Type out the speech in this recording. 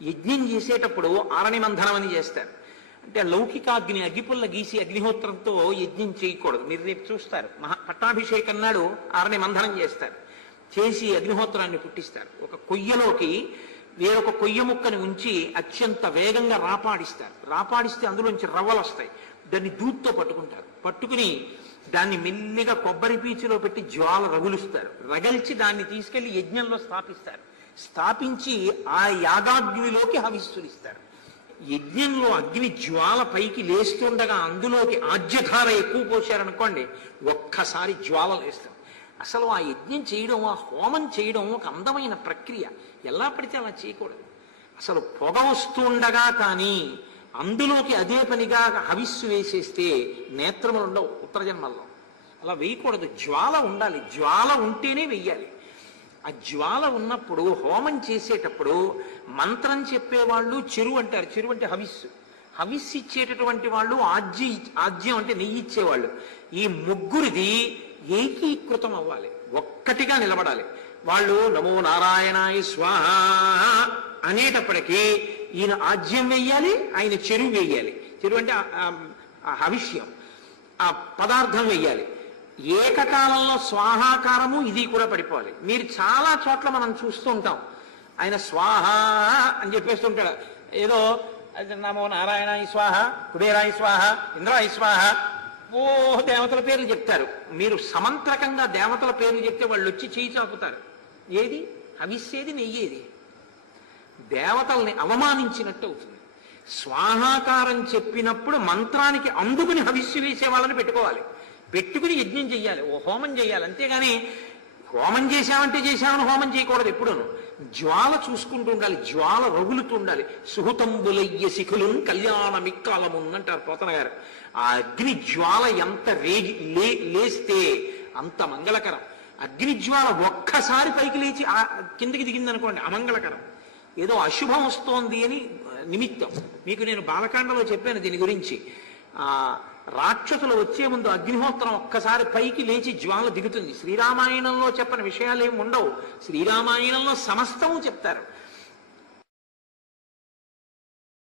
యజ్ఞం చేసేటప్పుడు ఆరణి మంథనం అని చేస్తారు. అంటే లౌకికాగ్ని అగ్గిపుల్ల గీసి అగ్నిహోత్రంతో యజ్ఞం చేయకూడదు. మీరు రేపు చూస్తారు, పట్టాభిషేకం నాడు ఆరణి మంథనం చేస్తారు. చేసి అగ్నిహోత్రాన్ని పుట్టిస్తారు. ఒక కొయ్యలోకి వేరొక కొయ్య ముక్కని ఉంచి అత్యంత వేగంగా రాపాడిస్తారు. రాపాడిస్తే అందులోంచి రవ్వలు వస్తాయి. దాన్ని దూత్తో పట్టుకుంటారు. పట్టుకుని దాన్ని మెల్లిగా కొబ్బరి పీచులో పెట్టి జ్వాల రగులుస్తారు. రగల్చి దాన్ని తీసుకెళ్లి యజ్ఞంలో స్థాపిస్తారు. స్థాపించి ఆ యాగాగ్నిలోకి హవిస్సులిస్తారు. యజ్ఞంలో అగ్ని జ్వాల పైకి లేస్తుండగా అందులోకి ఆజ్యధార ఎక్కువ పోశారనుకోండి, ఒక్కసారి జ్వాల లేస్తారు. అసలు ఆ యజ్ఞం చేయడం, ఆ హోమం చేయడం ఒక అందమైన ప్రక్రియ. ఎలా పడితే అలా చేయకూడదు. అసలు పొగ వస్తుండగా కానీ అందులోకి అదే పనిగా హవిస్సు వేసేస్తే నేత్రములు ఉండవు ఉత్తర జన్మల్లో. అలా వేయకూడదు. జ్వాల ఉండాలి. జ్వాల ఉంటేనే వెయ్యాలి. ఆ జ్వాల ఉన్నప్పుడు హోమం చేసేటప్పుడు మంత్రం చెప్పేవాళ్ళు చెరువు అంటారు. చెరువు అంటే హవిస్సు. హవిస్సు ఇచ్చేటటువంటి వాళ్ళు ఆజ్యం అంటే నెయ్యి ఇచ్చేవాళ్ళు. ఈ ముగ్గురిది ఏకీకృతం అవ్వాలి, ఒక్కటిగా నిలబడాలి. వాళ్ళు నమో నారాయణాయ స్వాహ అనేటప్పటికీ ఈయన ఆజ్యం వెయ్యాలి, ఆయన చెరువు వెయ్యాలి. చెరువు అంటే హవిష్యం, ఆ పదార్థం వెయ్యాలి. ఏకకాలంలో స్వాహాకారము ఇది కూడా పడిపోవాలి. మీరు చాలా చోట్ల మనం చూస్తూ ఉంటాం, ఆయన స్వాహ అని చెప్పేస్తుంటాడు. ఏదో నమో నారాయణాయ స్వాహ, కుబేరాయ స్వాహ, ఇంద్రాయ స్వాహ, ఓ దేవతల పేర్లు చెప్తారు. మీరు సమంత్రకంగా దేవతల పేర్లు చెప్తే వాళ్ళు వచ్చి చేయి చాపుతారు. ఏది హవిస్సేది, నెయ్యేది? దేవతల్ని అవమానించినట్టు అవుతుంది. స్వాహాకారం చెప్పినప్పుడు మంత్రానికి అందుకుని హవిస్సు వేసే వాళ్ళని పెట్టుకోవాలి. పెట్టుకుని యజ్ఞం చెయ్యాలి, ఓ హోమం చేయాలి. అంతేగాని హోమం చేశామంటే చేశామని హోమం చేయకూడదు. ఎప్పుడూను జ్వాల చూసుకుంటూ ఉండాలి, జ్వాల రగులుతూ ఉండాలి. సుహృతంబులయ్య శిఖులు కళ్యాణ మిక్కాలమున్నంటారు పోతన గారు. ఆ అగ్ని జ్వాల ఎంత లేస్తే అంత మంగళకరం. అగ్ని జ్వాల ఒక్కసారి పైకి లేచి కిందకి దిగిందనుకోండి అమంగళకరం. ఏదో అశుభం వస్తోంది అని నిమిత్తం. మీకు నేను బాలకాండలో చెప్పాను దీని గురించి. రాక్షసులు వచ్చే ముందు అగ్నిహోత్రం ఒక్కసారి పైకి లేచి జ్వాల దిగుతుంది. శ్రీరామాయణంలో చెప్పని విషయాలు ఏమి ఉండవు. శ్రీరామాయణంలో సమస్తము చెప్తారు.